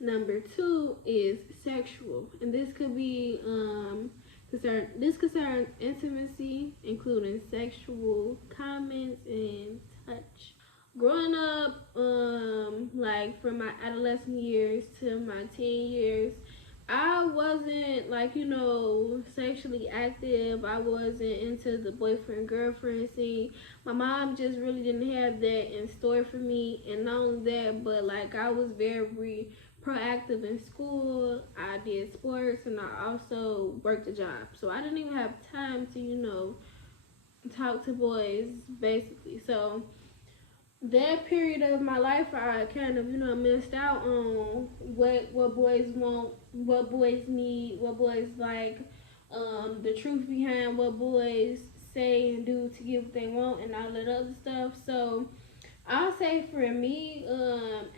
Number 2 is sexual, and this could be concerns intimacy, including sexual comments and touch. Growing up, like from my adolescent years to my teen years, I wasn't like, sexually active. I wasn't into the boyfriend girlfriend scene. My mom just really didn't have that in store for me. And not only that, but like I was very proactive in school. I did sports and I also worked a job. So I didn't even have time to, talk to boys basically. So that period of my life, I kind of, missed out on what boys want, what boys need, what boys like, the truth behind what boys say and do to get what they want and all that other stuff. So I'll say for me,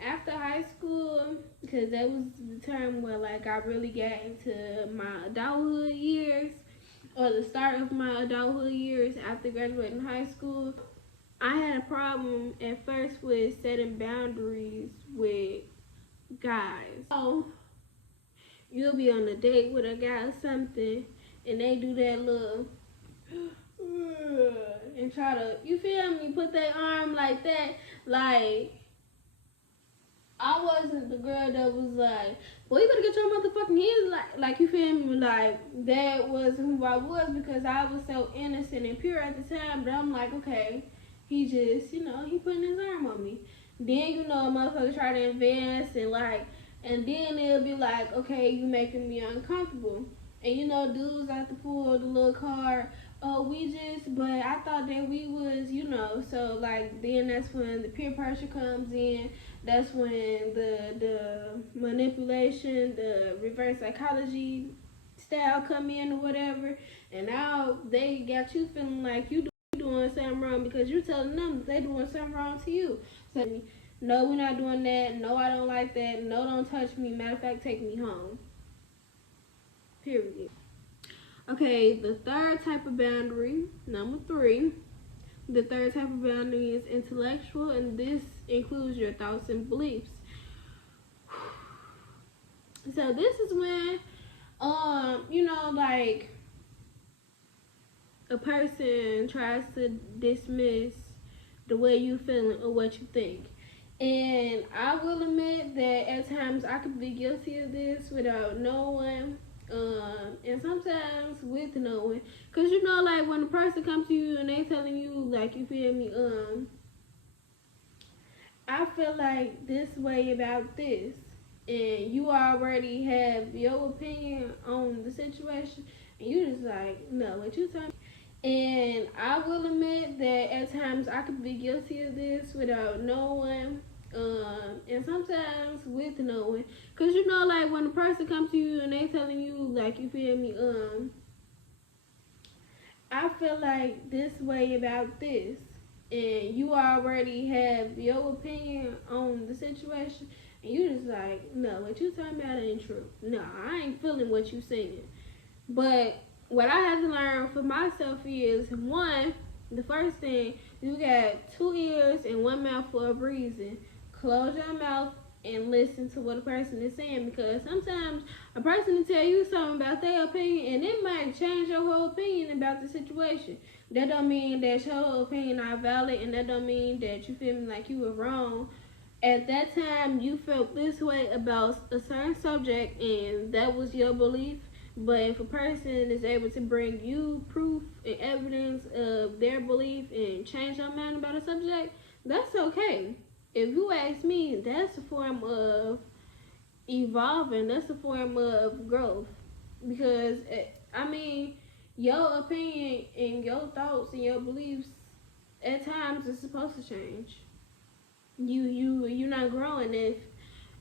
after high school, because that was the time where like I really got into my adulthood years, or the start of my adulthood years after graduating high school. I had a problem at first with setting boundaries with guys. So you'll be on a date with a guy or something, and they do that little and try to, you feel me, put their arm like that. Like, I wasn't the girl that was like, boy, you better get your motherfucking hands, like you feel me? Like, that was who I was, because I was so innocent and pure at the time. But I'm like, okay, he just, he putting his arm on me. Then, a motherfucker try to advance and then it'll be like, okay, you making me uncomfortable. And, dudes like to pull the little card, oh, but I thought that we was, so like, then that's when the peer pressure comes in. That's when the manipulation, the reverse psychology style come in or whatever. And now they got you feeling like you doing something wrong because you're telling them that they doing something wrong to you. So, no, we're not doing that. No, I don't like that. No, don't touch me. Matter of fact, take me home. Period. Okay, the third type of boundary, number 3. The third type of boundary is intellectual, and this includes your thoughts and beliefs. So this is when, like a person tries to dismiss the way you feeling or what you think. And I will admit that at times I could be guilty of this without knowing, and sometimes with knowing. Cause like when a person comes to you and they telling you, like, you feel me, I feel like this way about this, and you already have your opinion on the situation, and you just like, no, what you telling me? And I will admit that at times I could be guilty of this without knowing, and sometimes with knowing. Cause like when a person comes to you and they telling you, like, you feel me, I feel like this way about this, and you already have your opinion on the situation, and you just like, no, what you talking about ain't true. No, I ain't feeling what you saying. But what I had to learn for myself is, one, the first thing, you got 2 ears and 1 mouth for a reason. Close your mouth and listen to what a person is saying, because sometimes a person will tell you something about their opinion and it might change your whole opinion about the situation. That don't mean that your opinion not valid, and that don't mean that you feel like you were wrong. At that time, you felt this way about a certain subject and that was your belief. But if a person is able to bring you proof and evidence of their belief and change your mind about a subject, that's okay. If you ask me, that's a form of evolving. That's a form of growth. Because, your opinion and your thoughts and your beliefs at times is supposed to change. You're not growing if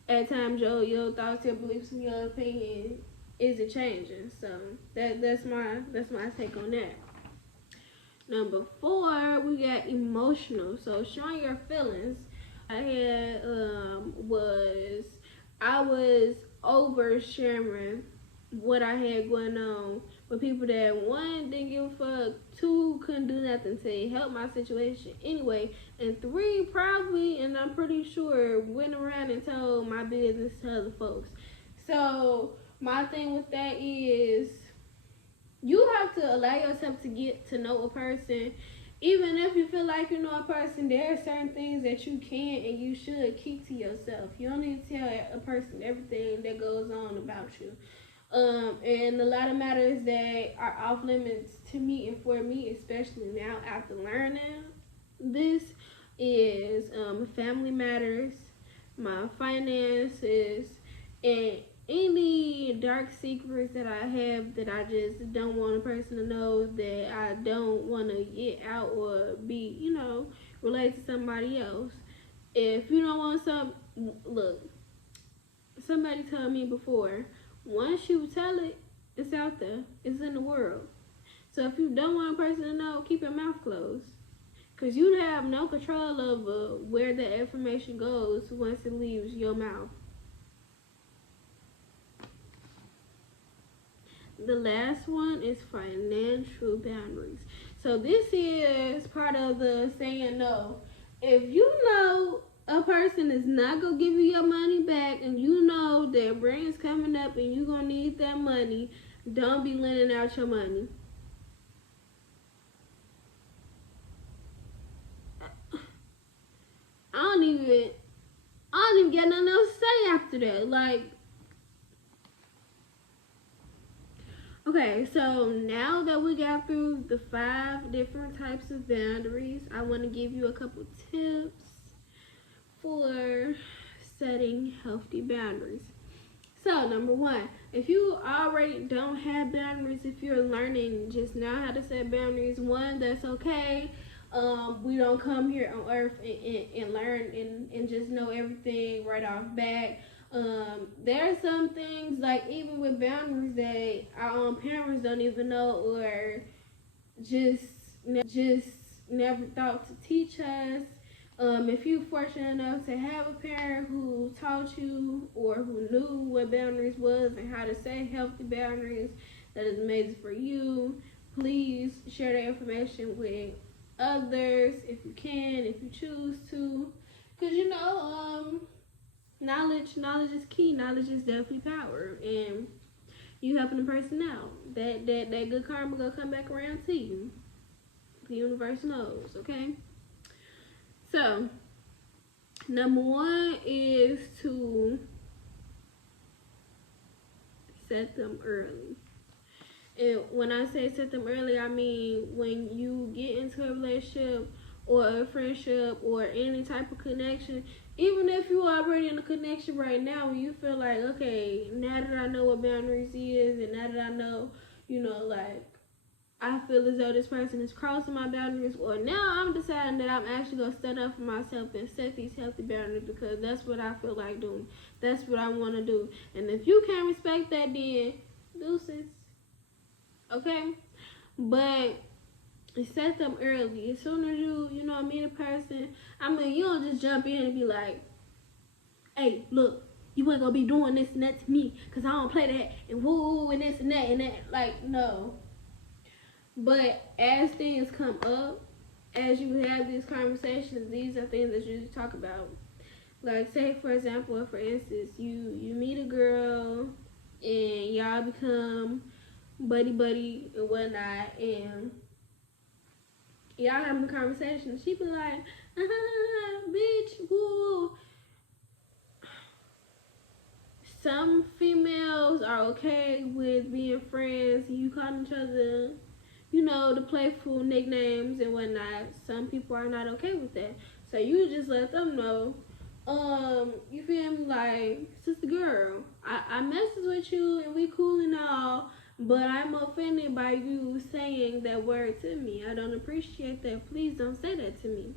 at times your thoughts, your beliefs, and your opinion isn't changing. So that's my take on that. Number 4, we got emotional. So showing your feelings. I had I was oversharing what I had going on with people that, one, didn't give a fuck, two, couldn't do nothing to help my situation anyway, and three, probably, and I'm pretty sure, went around and told my business to other folks. So my thing with that is, you have to allow yourself to get to know a person. Even if you feel like you know a person, there are certain things that you can and you should keep to yourself. You don't need to tell a person everything that goes on about you. And a lot of matters that are off limits to me and for me, especially now after learning this, is family matters, my finances, and any dark secrets that I have that I just don't want a person to know, that I don't want to get out or be, related to somebody else. If you don't want look, somebody told me before, once you tell it, it's out there. It's in the world. So if you don't want a person to know, keep your mouth closed. Because you have no control over where the information goes once it leaves your mouth. The last one is financial boundaries. So this is part of the saying no. If you know a person is not going to give you your money back, and you know their brain's coming up and you're going to need that money, don't be lending out your money. I don't even get nothing else to say after that. Like, okay, so now that we got through the 5 different types of boundaries, I want to give you a couple tips for setting healthy boundaries. So, number 1, if you already don't have boundaries, if you're learning just now how to set boundaries, 1, that's okay. We don't come here on earth and learn and just know everything right off bat. There are some things, like even with boundaries, that our own parents don't even know, or just never thought to teach us. If you're fortunate enough to have a parent who taught you or who knew what boundaries was and how to set healthy boundaries, that is amazing for you. Please share that information with others if you can, if you choose to, because knowledge is key. Knowledge is definitely power, and you helping the person out. That good karma gonna come back around to you. The universe knows, okay? So, number 1 is to set them early. And when I say set them early, I mean when you get into a relationship or a friendship or any type of connection, even if you're already in a connection right now, when you feel like, okay, now that I know what boundaries is, and now that I know, like, I feel as though this person is crossing my boundaries, or now I'm deciding that I'm actually going to stand up for myself and set these healthy boundaries because that's what I feel like doing. That's what I want to do. And if you can't respect that, then deuces. Okay? But set them early. As soon as you meet a person, you don't just jump in and be like, hey, look, you ain't going to be doing this and that to me because I don't play that and woo and this and that and that. Like, no. But as things come up, as you have these conversations, these are things that you talk about. Like, say, for example, or for instance, you meet a girl and y'all become buddy and whatnot, and y'all having a conversation. She be like, bitch, woo. Some females are okay with being friends. You calling each other, the playful nicknames and whatnot. Some people are not okay with that. So you just let them know, you feel me, like, sister girl, I messes with you and we cool and all, but I'm offended by you saying that word to me. I don't appreciate that. Please don't say that to me.